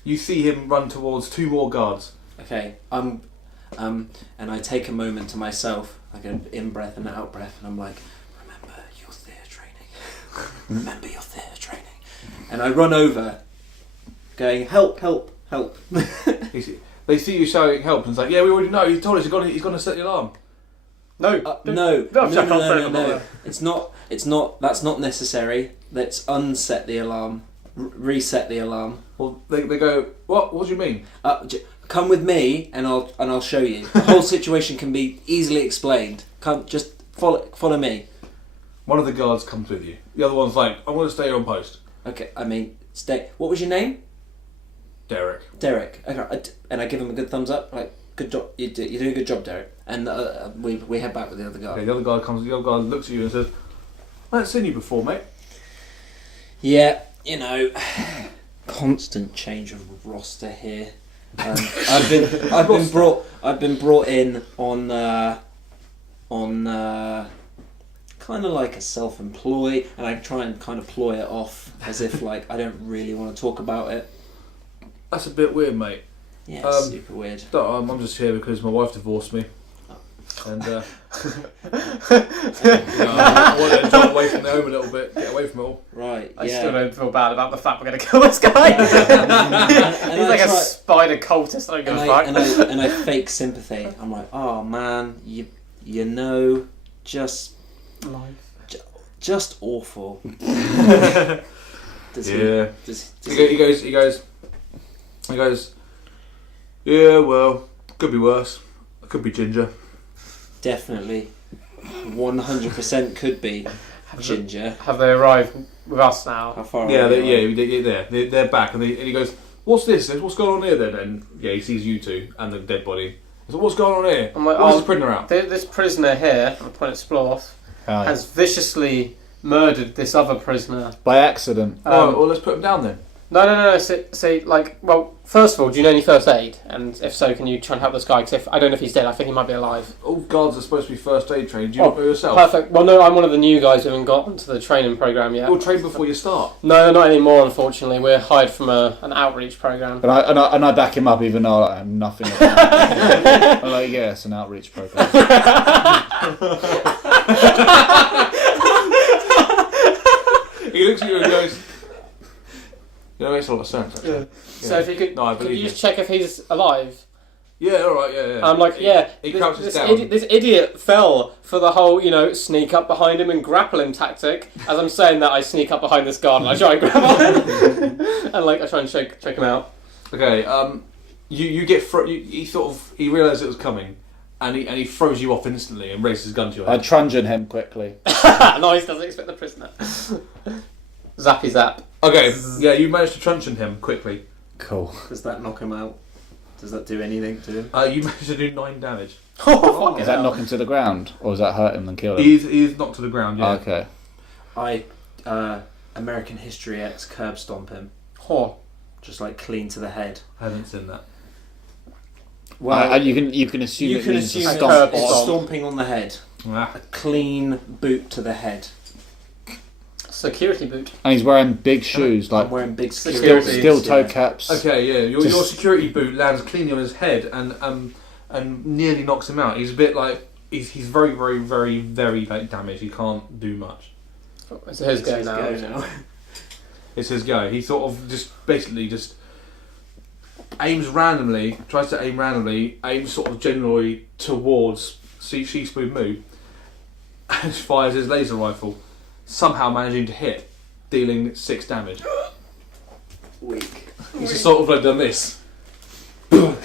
You see him run towards two more guards. Okay, and I take a moment to myself, like an in-breath and an out-breath, and I'm like, remember your theatre training. Remember your theatre training. And I run over, going, help, help, help. They see you shouting help, and it's like, yeah, we already know. He told us he's going to set the alarm. No, No. It's not. That's not necessary. Let's unset the alarm. Reset the alarm. Well, they go, what? What do you mean? Come with me, and I'll show you. The whole situation can be easily explained. Come, just follow me. One of the guards comes with you. The other one's like, I want to stay here on post. Okay, I mean, stay. What was your name? Derek. Okay, and I give him a good thumbs up. Like, good job. You're doing a good job, Derek. And we head back with the other guy. Okay, the other guy comes. The other guy looks at you and says, I haven't seen you before, mate. Yeah, constant change of roster here. I've been brought in on kind of like a self-employed, and I try and kind of ploy it off as if like I don't really want to talk about it. That's a bit weird, mate. Yeah, it's super weird. I'm just here because my wife divorced me. And I want to jump away from the home a little bit, get away from it all. Right, I yeah. still don't feel bad about the fact we're going to kill this guy. He's like a spider cultist. I don't give a fuck. And I fake sympathy. I'm like, oh man, you know, just awful. He goes, yeah, well, could be worse. Could be Ginger. Definitely. 100% could be Ginger. Have they arrived with us now? How far Yeah, are we? they're back, and he goes, "What's this? What's going on here?" Then, and yeah, he sees you two and the dead body. He says, "What's going on here? I'm like, Where's this prisoner out?" This prisoner here, I'm point at Sploth, has viciously murdered this other prisoner. By accident. Well, let's put him down then. No. Say, well, first of all, do you know any first aid? And if so, can you try and help this guy? Because I don't know if he's dead. I think he might be alive. All guards are supposed to be first aid trained. Do you know yourself? Perfect. Well, no, I'm one of the new guys who haven't got onto the training program yet. You'll train before you start. No, not anymore. Unfortunately, we're hired from an outreach program. And I back him up even though I have nothing about I'm like, yeah, it's an outreach program. He looks at you and goes, "Yeah, that makes a lot of sense, actually." Yeah. So if you could, could you just check if he's alive? Yeah, alright, yeah. I'm like, He crouches down. This idiot fell for the whole, sneak up behind him and grapple him tactic. As I'm saying that, I sneak up behind this guard and I try and grab on him. And I try and check him out. Okay, you get he realises it was coming, and he throws you off instantly and raises his gun to your I head. truncheon him quickly. Nice, doesn't expect the prisoner. Zappy zap. Okay, yeah, you managed to truncheon him quickly. Cool. Does that knock him out? Does that do anything to him? You managed to do 9 damage. Does that knock him to the ground? Or does that hurt him and kill him? He's knocked to the ground, yeah. Okay. I, American History X curb stomp him. Oh. Just clean to the head. I haven't seen that. Well, you can assume you it can means assume to it's stomp. stomping on the head. Ah. A clean boot to the head. Security boot. And he's wearing big shoes, I'm wearing big steel toe caps. Okay, yeah, your security boot lands cleanly on his head and nearly knocks him out. He's a bit he's very, very, very, very damaged. He can't do much. It's his go now. It's his go. He sort of basically aims randomly, tries to aim randomly, aims sort of generally towards Smooth Moo, and fires his laser rifle, somehow managing to hit, dealing 6 damage. Weak. He's just sort of done this, and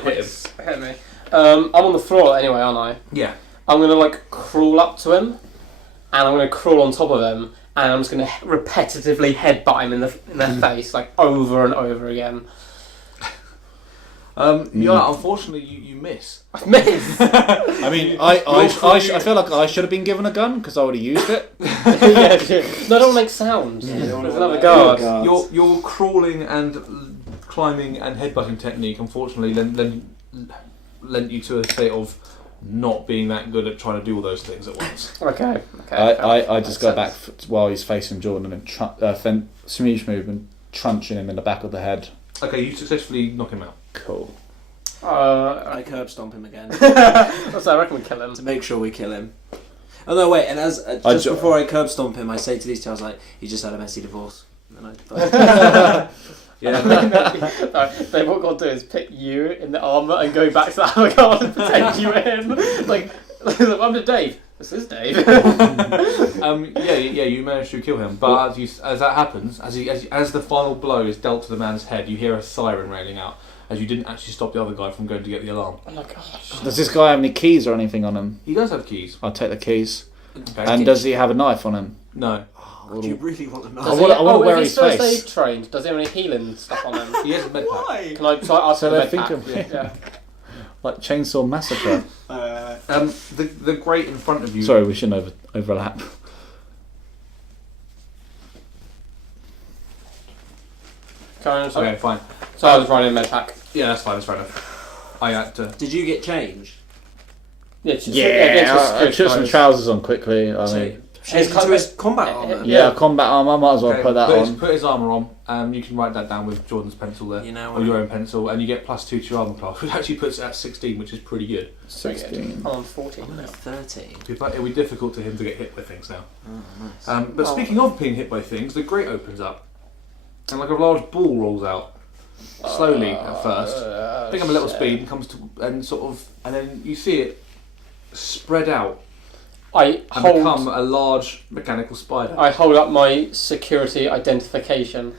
hit him. Hit me. I'm on the floor anyway, aren't I? Yeah. I'm gonna crawl up to him, and I'm gonna crawl on top of him, and I'm just gonna repetitively headbutt him in the face over and over again. Yeah, unfortunately, you miss. I miss. I mean, I feel like I should have been given a gun because I would have used it. Yeah, no, don't make sounds. There's another guard. Your crawling and climbing and headbutting technique, unfortunately, lent you to a state of not being that good at trying to do all those things at once. Okay. I just go back while he's facing Jordan and smooch move and truncheon him in the back of the head. Okay, you successfully knock him out. Cool. I curb stomp him again. So I reckon we kill him. To make sure we kill him. Oh no, wait, and before I curb stomp him, I say to these two, I was like, he just had a messy divorce. And I thought, Yeah. Dave, what God do is pick you in the armour and go back to the other guard and pretend you were him. I'm the Dave. This is Dave. You managed to kill him, but as that happens, as the final blow is dealt to the man's head, you hear a siren railing out, as you didn't actually stop the other guy from going to get the alarm. Oh my gosh. Does this guy have any keys or anything on him? He does have keys. I'll take the keys. Okay. And does he have a knife on him? No. do you really want to know? I want to wear if his he's first face. aid trained, does he have any healing stuff on him? He has a med pack. Why? Can I ask So him a they med think pack? of me. Yeah. Like Chainsaw Massacre. The grate in front of you. Sorry, we shouldn't overlap. Okay, fine. So I was running a med pack. Yeah, that's fine. That's fair enough. I had to. Did you get change? Yeah, I put some trousers on quickly. I mean, Change into his combat armor. Yeah, combat armor. I might as well Okay, put that on. Put his armour on. You can write that down with Jordan's pencil there. You know, or your own pencil, and you get +2 to your armour class, which actually puts it at 16, which is pretty good. 16. I'm on 14 I'm now. at 13. It'll be difficult to him to get hit by things now. Oh, nice. But speaking of being hit by things, the grate opens up, and like a large ball rolls out. Slowly at first, pick up a little speed and comes to and then you see it spread out I and become a large mechanical spider. I hold up my security identification.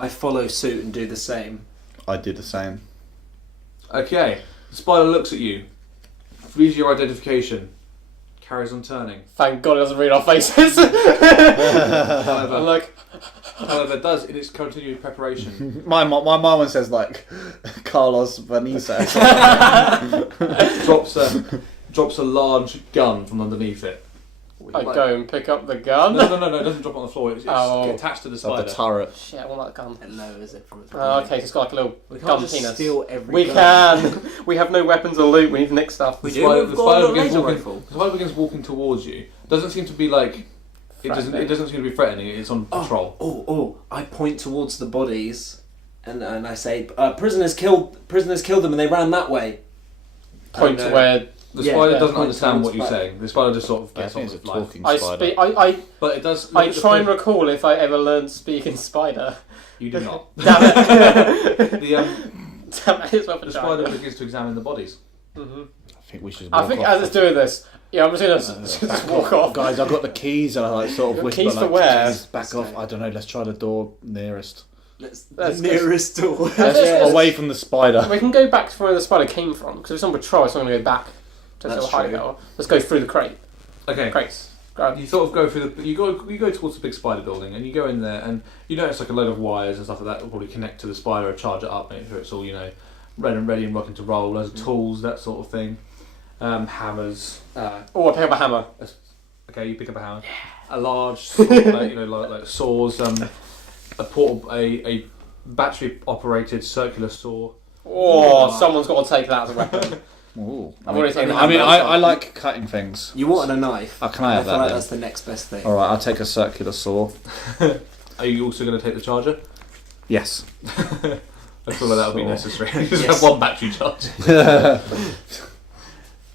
I follow suit and do the same. I did the same. Okay, the spider looks at you, reads your identification, carries on turning. Thank God it doesn't read our faces. However, it does in its continued preparation. My mum says like Carlos Benitez. drops a large gun from underneath it. I go and pick up the gun. No, it doesn't drop on the floor. It's Oh. attached to the Like spider. the turret. Shit, I want that gun. It lowers it from its Oh, okay, so it's got like a little We can't gun just penis. steal every We gun. can. We have no weapons or loot. We need to nick stuff. We The do. spider- We've the got spider a begins laser walking- rifle. The spider begins walking towards you. Doesn't seem to be like it doesn't seem to be threatening. It's on patrol. Oh! I point towards the bodies, and I say, "Prisoners killed them, and they ran that way." Point to where The Yeah, spider yeah, doesn't point understand what towards you're back. saying. The spider just sort of I gets think on it's with a life. talking I spider. speak. I But it does. I try and recall if I ever learned to speak in spider. You do not. Damn it! The Damn it! It's worth a the try. spider begins to examine the bodies. Mm-hmm. I think we should. I walk think off. as it's doing this, yeah, I'm just gonna just walk off. Guys, I've got the keys, and I like sort of whisper Keys to like, where? "Please back off." I don't know. Let's try the door nearest. Let's Let's the nearest door. Let's- Away from the spider. We can go back to where the spider came from because if it's on patrol, it's not going to go back to That's the hiding true. hole. Let's go through the crate. Okay. Crates. Grab. You sort of go through the. You go towards the big spider building, and you go in there, and you notice like a load of wires and stuff like that will probably connect to the spider and charge it up, make sure it's all ready and rocking to roll. Loads of tools, that sort of thing. Hammers. Oh, I pick up a hammer. Okay, you pick up a hammer. A large, sort of, like saws. A battery operated circular saw. Oh, someone's got to take that as a weapon. Ooh. I've already taken the I mean, hammer. I like cutting things. You wanted a knife. Oh, can I have feel that like then? that's the next best thing. All right, I'll take a circular saw. Are you also going to take the charger? Yes. I feel like that would be Saw. necessary. You just Yes. have one battery charge.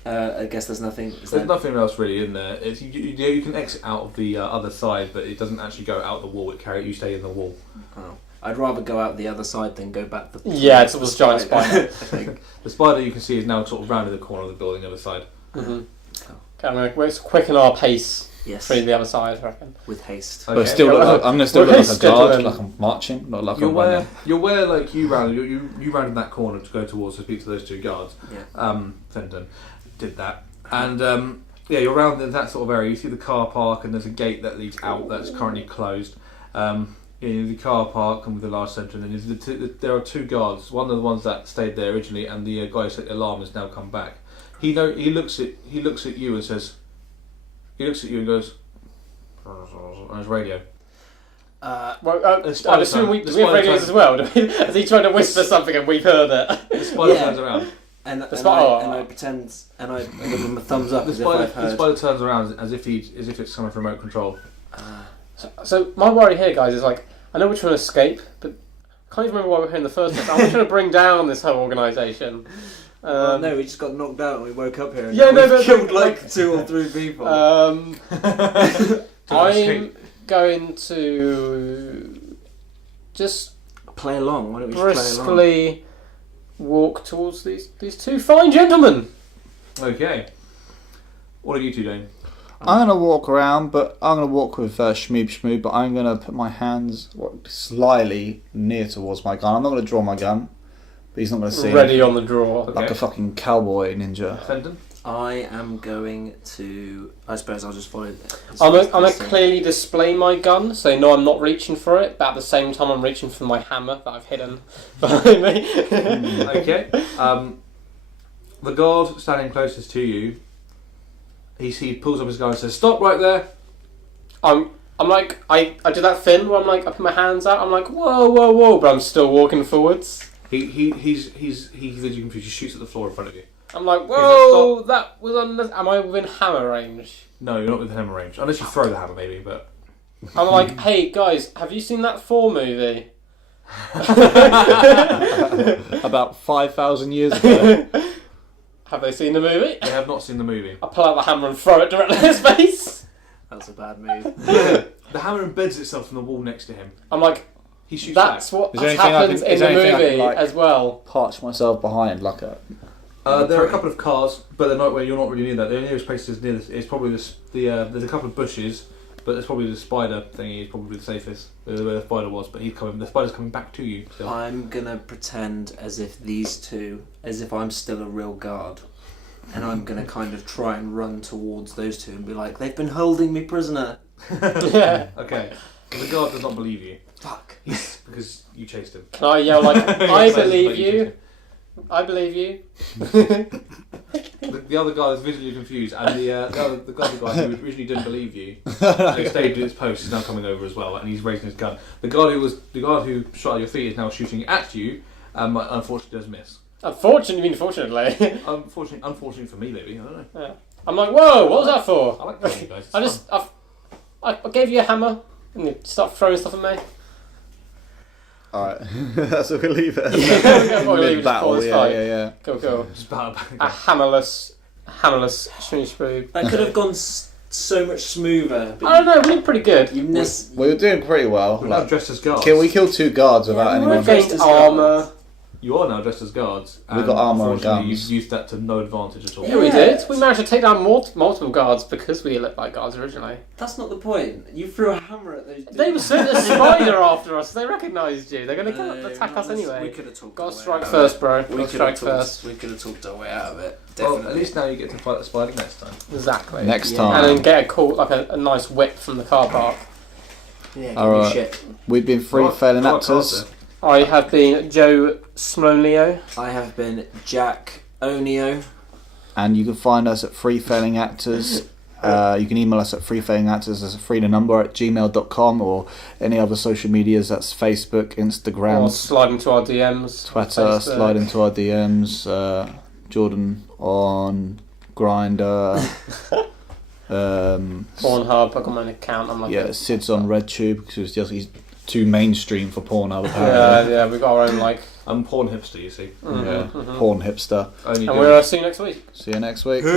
I guess there's nothing. There's nothing else really in there. It's, you can exit out of the other side, but it doesn't actually go out the wall. You stay in the wall. Oh. I'd rather go out the other side than go back the. Yeah, it's a giant spider. I think. The spider you can see is now sort of rounded the corner of the building, the other side. Mm-hmm. Okay, I'm going to quicken our pace Yes. through the other side, I reckon. With haste. Okay. But still, I'm going to still We're look like a guard, scheduling- like I'm marching, not like You're I'm where running. like you rounded that corner to go towards to speak to those two guards. Yeah. Fenton did that, and you're around that sort of area. You see the car park, and there's a gate that leads out that's currently closed. The car park and with the large centre, and then there are two guards. One of the ones that stayed there originally, and the guy who set the alarm has now come back. He looks at you and says, he looks at you and goes on his radio. I'd spider assume turn- the do we have spider radios turn- as well? Is he trying to whisper something and we've heard it? The spider Yeah. turns around. And spider- I pretend and I give him a thumbs up The as if I've spider, heard. the spider turns around as if it's coming from remote control. So my worry here, guys, is like I know we're trying to escape, but I can't even remember why we're here in the first place. I'm trying to bring down this whole organisation. No, we just got knocked out and we woke up here. And Yeah, we've no, but- killed like 2 or 3 people. I'm escape. going to just Play along. Why don't we just play along? briskly walk towards these two fine gentlemen. Okay. What are you two doing? I'm going to walk around, but I'm going to walk with Shmoob, but I'm going to put my hands slyly near towards my gun. I'm not going to draw my gun, but he's not going to see Ready it. on the draw. Like a fucking cowboy ninja. Fenton? I am going to. I suppose I'll just follow. I'm going to clearly display my gun, so no, I'm not reaching for it, but at the same time I'm reaching for my hammer that I've hidden behind me. Okay. The guard standing closest to you, he pulls up his gun and says, "Stop right there." I'm like, I do that thing where I'm like, I put my hands out, I'm like, whoa, but I'm still walking forwards. He's visually confused. He shoots at the floor in front of you. I'm like, whoa, that was on the... Am I within hammer range? No, you're not within hammer range. Unless you throw the hammer, maybe, but... I'm like, hey, guys, have you seen that Thor movie? About 5,000 years ago. Have they seen the movie? They have not seen the movie. I pull out the hammer and throw it directly in his face. That's a bad move. The hammer embeds itself in the wall next to him. I'm like, He shoots that's back. what Is there anything I happens can- in is the there anything I can, movie like- as well. Parch myself behind like a... There are a couple of cars, but they're not. Where you're not really near that. The nearest place is near. Is probably there's a couple of bushes, but it's probably the spider thingy is probably the safest where the spider was. But the spider's coming back to you. So. I'm gonna pretend as if I'm still a real guard, and I'm gonna kind of try and run towards those two and be like, they've been holding me prisoner. Yeah. Okay. The guard does not believe you. Fuck. Because you chased him. Can I yell like, I Yes, believe but you? I believe you. The other guy is visually confused, and the other guy who originally didn't believe you, and stayed in his post, is now coming over as well, and he's raising his gun. The guard who shot at your feet is now shooting at you, unfortunately does miss. Unfortunately, Unfortunately for me, maybe. I don't know. Yeah. I'm like, whoa, what was that for? I like killing you guys. I gave you a hammer and you start throwing stuff at me. Alright, that's what we leave it. We'll leave it just call this fight. Yeah. Cool. Just battle back. A hammerless smoosh. That could have gone so much smoother. I don't know, we did pretty good. You We were doing pretty well. We're now dressed as guards. We killed 2 guards without We anyone... gained armour. You are now dressed as guards. We got armour and unfortunately, guns. You used that to no advantage at all. Yeah, we did. We managed to take down multiple guards because we looked like guards originally. That's not the point. You threw a hammer at those dudes. They were sent a spider after us. They recognised you. They're going to come up and attack us We anyway. could have talked. Got our to way strike out of first, it. bro. We Got to could have strike first. We could have talked our way out of it. Well, Definitely. at least now you get to fight the spider next time. Exactly. Next Yeah. time. And then get a nice whip from the car park. Yeah, give Alright. me shit. We've been free failing actors. I have been Joe Smolio. I have been Jack Onio. And you can find us at Free Failing Actors. You can email us at freefailingactors as a free number at gmail.com or any other social medias. That's Facebook, Instagram, Or slide into our DMs. Twitter, Facebook. slide into our DMs. Jordan on Grindr. Pornhub. I got my account. I'm like, Yeah, Sid's on RedTube because he's too mainstream for Pornhub apparently. yeah, we got our own like. I'm porn hipster, you see. Yeah, porn hipster. Only And do we'll see you next week. See you next week. Peace.